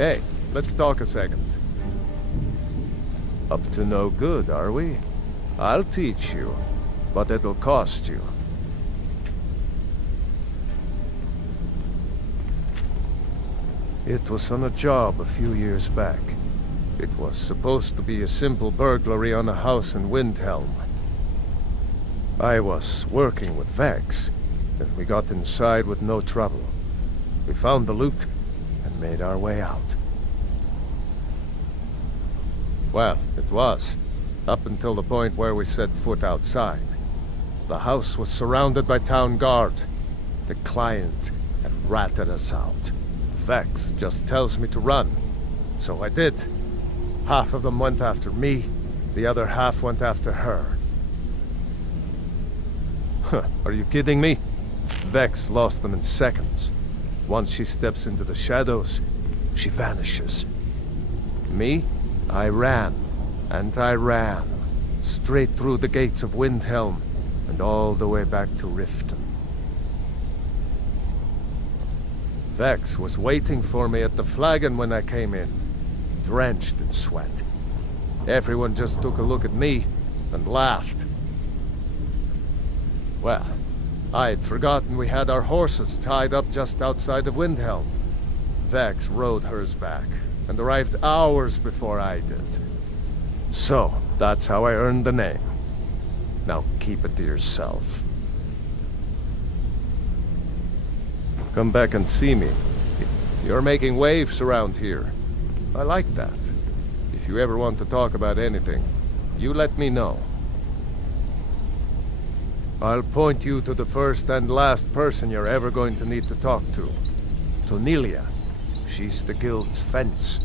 Hey, let's talk a second. Up to no good, are we? I'll teach you, but it'll cost you. It was on a job a few years back. It was supposed to be a simple burglary on a house in Windhelm. I was working with Vex, and we got inside with no trouble. We found the loot and made our way out. Well, it was, up until the point where we set foot outside. The house was surrounded by town guard. The client had ratted us out. Vex just tells me to run, so I did. Half of them went after me, the other half went after her. Huh, are you kidding me? Vex lost them in seconds. Once she steps into the shadows, she vanishes. Me? I ran, and I ran, straight through the gates of Windhelm, and all the way back to Riften. Vex was waiting for me at the flagon when I came in, drenched in sweat. Everyone just took a look at me and laughed. Well, I had forgotten we had our horses tied up just outside of Windhelm. Vex rode hers back, and arrived hours before I did. So, that's how I earned the name. Now keep it to yourself. Come back and see me. You're making waves around here. I like that. If you ever want to talk about anything, you let me know. I'll point you to the first and last person you're ever going to need to talk to. Tonilia. She's the guild's fence.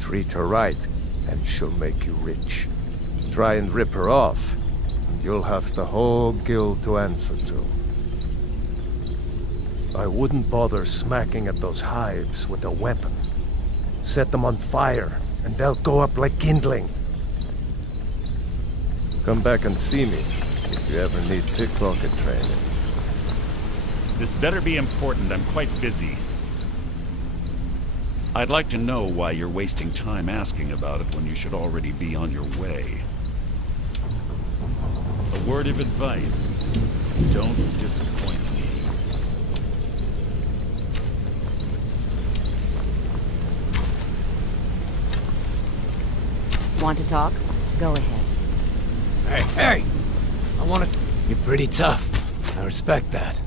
Treat her right, and she'll make you rich. Try and rip her off, and you'll have the whole guild to answer to. I wouldn't bother smacking at those hives with a weapon. Set them on fire, and they'll go up like kindling. Come back and see me if you ever need pickpocket training. This better be important. I'm quite busy. I'd like to know why you're wasting time asking about it when you should already be on your way. A word of advice. Don't disappoint me. Want to talk? Go ahead. Hey! I wanna... You're pretty tough. I respect that.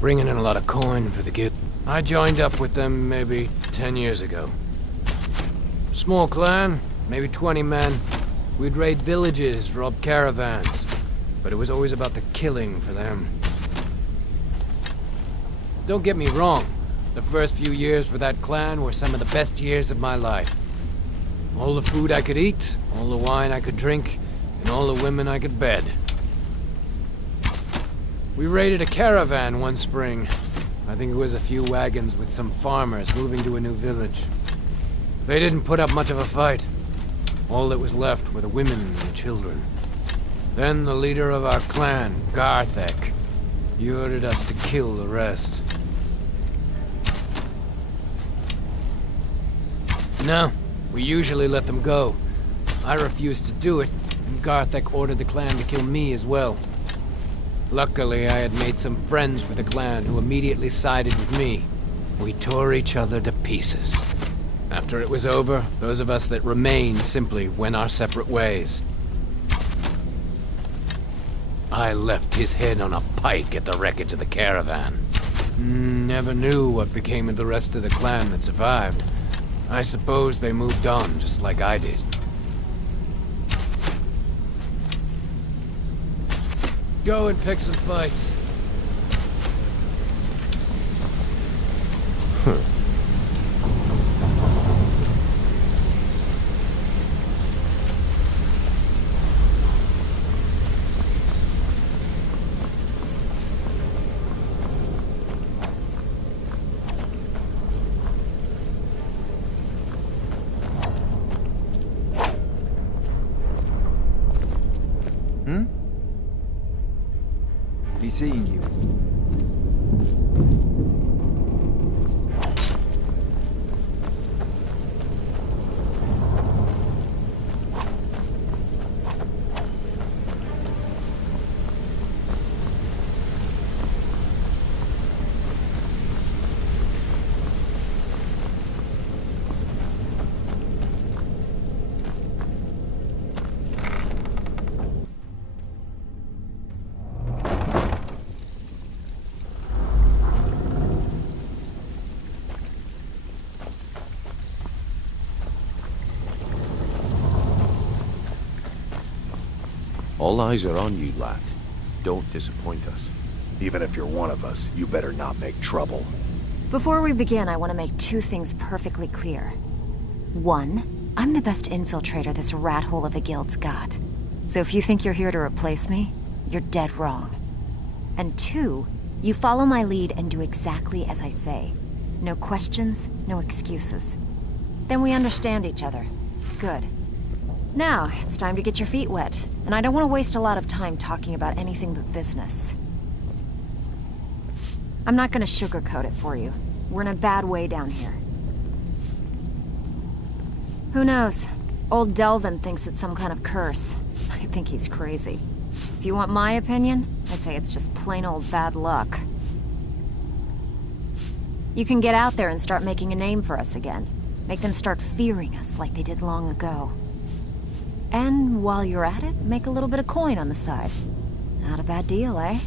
Bringing in a lot of coin for the guild. I joined up with them maybe 10 years ago. Small clan, maybe 20 men. We'd raid villages, rob caravans. But it was always about the killing for them. Don't get me wrong. The first few years with that clan were some of the best years of my life. All the food I could eat, all the wine I could drink, and all the women I could bed. We raided a caravan one spring. I think it was a few wagons with some farmers moving to a new village. They didn't put up much of a fight. All that was left were the women and the children. Then the leader of our clan, Garthek, he ordered us to kill the rest. No, we usually let them go. I refused to do it, and Garthek ordered the clan to kill me as well. Luckily, I had made some friends with the clan who immediately sided with me. We tore each other to pieces. After it was over, those of us that remained simply went our separate ways. I left his head on a pike at the wreckage of the caravan. Never knew what became of the rest of the clan that survived. I suppose they moved on just like I did. Go and pick some fights. Be seeing you. All eyes are on you, lad. Don't disappoint us. Even if you're one of us, you better not make trouble. Before we begin, I want to make two things perfectly clear. One, I'm the best infiltrator this rat hole of a guild's got. So if you think you're here to replace me, you're dead wrong. And two, you follow my lead and do exactly as I say. No questions, no excuses. Then we understand each other. Good. Now, it's time to get your feet wet, and I don't want to waste a lot of time talking about anything but business. I'm not gonna sugarcoat it for you. We're in a bad way down here. Who knows? Old Delvin thinks it's some kind of curse. I think he's crazy. If you want my opinion, I'd say it's just plain old bad luck. You can get out there and start making a name for us again. Make them start fearing us like they did long ago. And while you're at it, make a little bit of coin on the side. Not a bad deal, eh?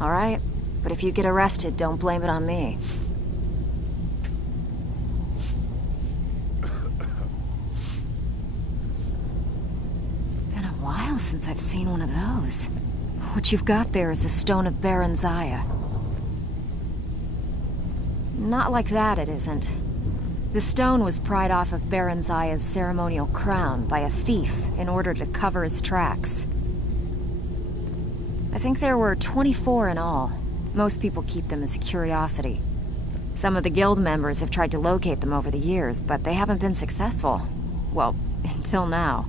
All right, but if you get arrested, don't blame it on me. Been a while since I've seen one of those. What you've got there is a stone of Baron Zaya. Not like that, it isn't. The stone was pried off of Baron Zaya's ceremonial crown by a thief in order to cover his tracks. I think there were 24 in all. Most people keep them as a curiosity. Some of the guild members have tried to locate them over the years, but they haven't been successful. Well, until now.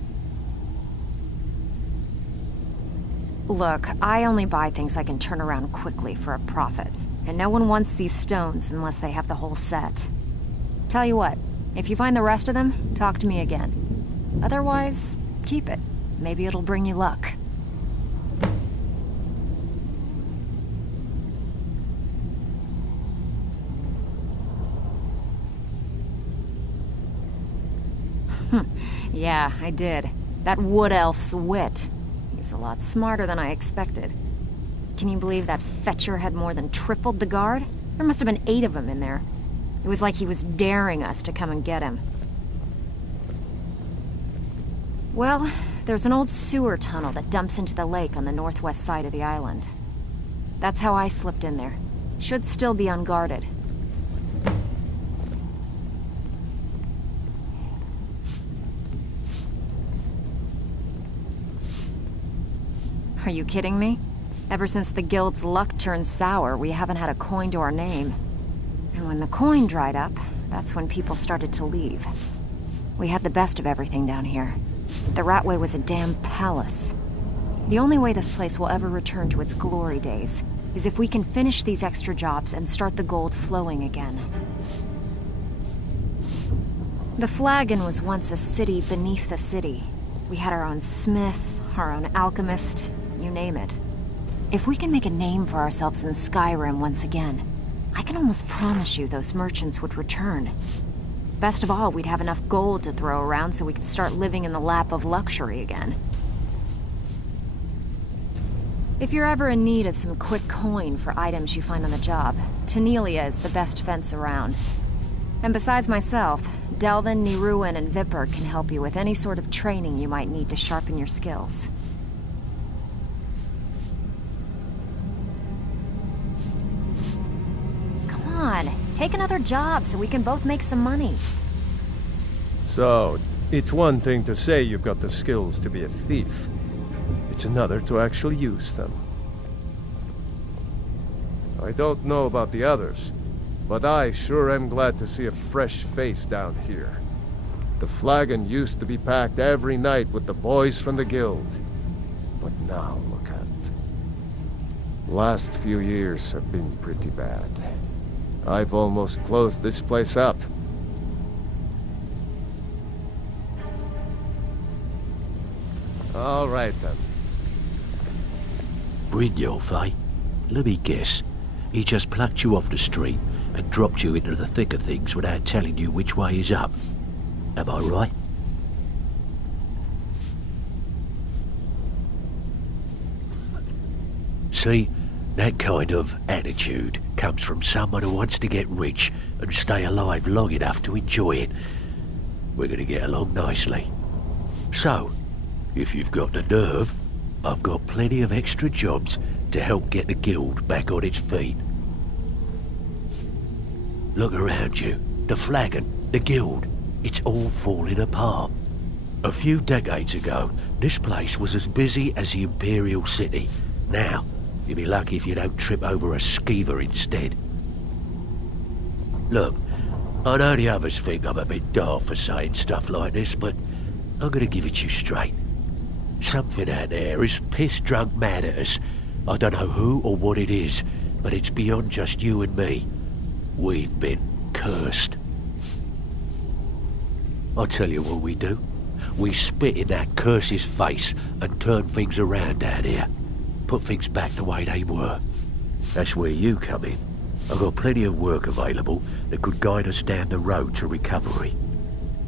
Look, I only buy things I can turn around quickly for a profit. And no one wants these stones unless they have the whole set. Tell you what, if you find the rest of them, talk to me again. Otherwise, keep it. Maybe it'll bring you luck. Yeah, I did. That wood elf's wit. He's a lot smarter than I expected. Can you believe that fetcher had more than tripled the guard? There must have been 8 of them in there. It was like he was daring us to come and get him. Well, there's an old sewer tunnel that dumps into the lake on the northwest side of the island. That's how I slipped in there. Should still be unguarded. Are you kidding me? Ever since the guild's luck turned sour, we haven't had a coin to our name. And when the coin dried up, that's when people started to leave. We had the best of everything down here. The Ratway was a damn palace. The only way this place will ever return to its glory days is if we can finish these extra jobs and start the gold flowing again. The Flagon was once a city beneath the city. We had our own smith, our own alchemist, you name it. If we can make a name for ourselves in Skyrim once again, I can almost promise you those merchants would return. Best of all, we'd have enough gold to throw around so we could start living in the lap of luxury again. If you're ever in need of some quick coin for items you find on the job, Tanelia is the best fence around. And besides myself, Delvin, Niruin, and Vipper can help you with any sort of training you might need to sharpen your skills. Come on, take another job so we can both make some money. So, it's one thing to say you've got the skills to be a thief. It's another to actually use them. I don't know about the others, but I sure am glad to see a fresh face down here. The Flagon used to be packed every night with the boys from the guild. But now, look at it. Last few years have been pretty bad. I've almost closed this place up. All right, then. Brynjolf, eh? Let me guess. He just plucked you off the street and dropped you into the thick of things without telling you which way is up. Am I right? See, that kind of attitude comes from someone who wants to get rich and stay alive long enough to enjoy it. we're gonna get along nicely. So, if you've got the nerve, I've got plenty of extra jobs to help get the guild back on its feet. Look around you. The flagon, the guild, it's all falling apart. A few decades ago, this place was as busy as the Imperial City. Now, you'll be lucky if you don't trip over a skeever instead. Look, I know the others think I'm a bit daft for saying stuff like this, but I'm gonna give it to you straight. Something out there is piss-drunk mad at us. I don't know who or what it is, but it's beyond just you and me. We've been cursed. I'll tell you what we do. We spit in that curse's face and turn things around down here. Put things back the way they were. That's where you come in. I've got plenty of work available that could guide us down the road to recovery.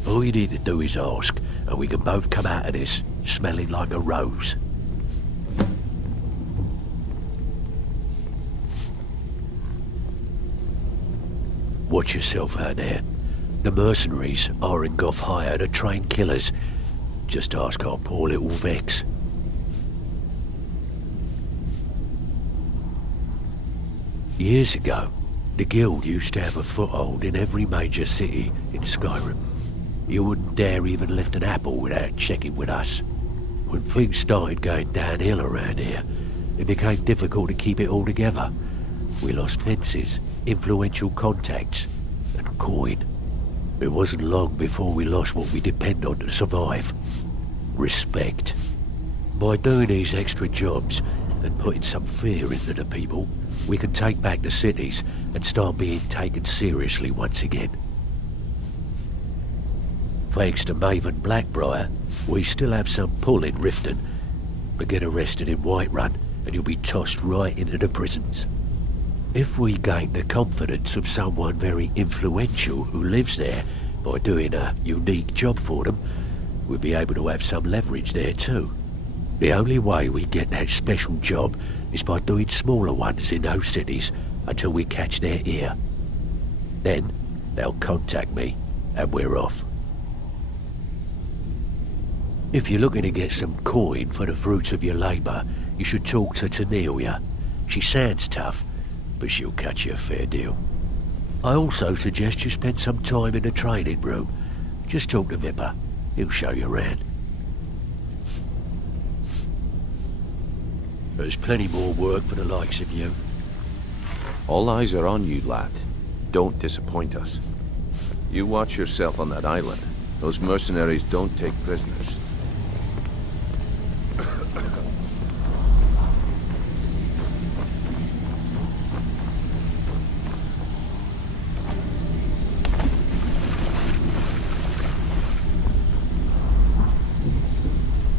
All you need to do is ask, and we can both come out of this smelling like a rose. Watch yourself out there. The mercenaries Arengoth hired to train killers. Just ask our poor little Vex. Years ago, the guild used to have a foothold in every major city in Skyrim. You wouldn't dare even lift an apple without checking with us. When things started going downhill around here, it became difficult to keep it all together. We lost fences, influential contacts, and coin. It wasn't long before we lost what we depend on to survive. Respect. By doing these extra jobs and putting some fear into the people, we can take back the cities and start being taken seriously once again. Thanks to Maven Blackbriar, we still have some pull in Riften, but get arrested in Whiterun and you'll be tossed right into the prisons. If we gain the confidence of someone very influential who lives there by doing a unique job for them, we'll be able to have some leverage there too. The only way we get that special job is by doing smaller ones in those cities until we catch their ear. Then they'll contact me and we're off. If you're looking to get some coin for the fruits of your labour, you should talk to Tanelia. She sounds tough, but she'll cut you a fair deal. I also suggest you spend some time in the training room. Just talk to Vipper. He'll show you around. There's plenty more work for the likes of you. All eyes are on you, lad. Don't disappoint us. You watch yourself on that island. Those mercenaries don't take prisoners.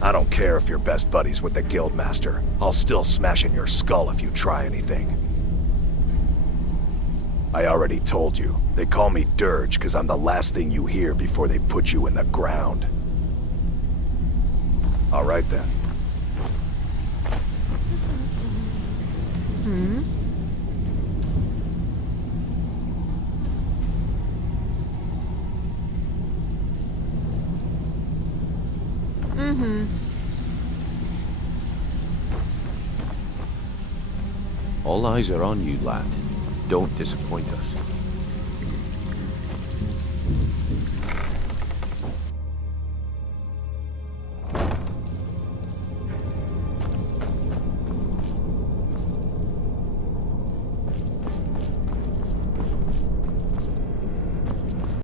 I don't care if you're best buddies with the Guildmaster. I'll still smash in your skull if you try anything. I already told you. They call me Dirge because I'm the last thing you hear before they put you in the ground. All right then. All eyes are on you, lad. Don't disappoint us.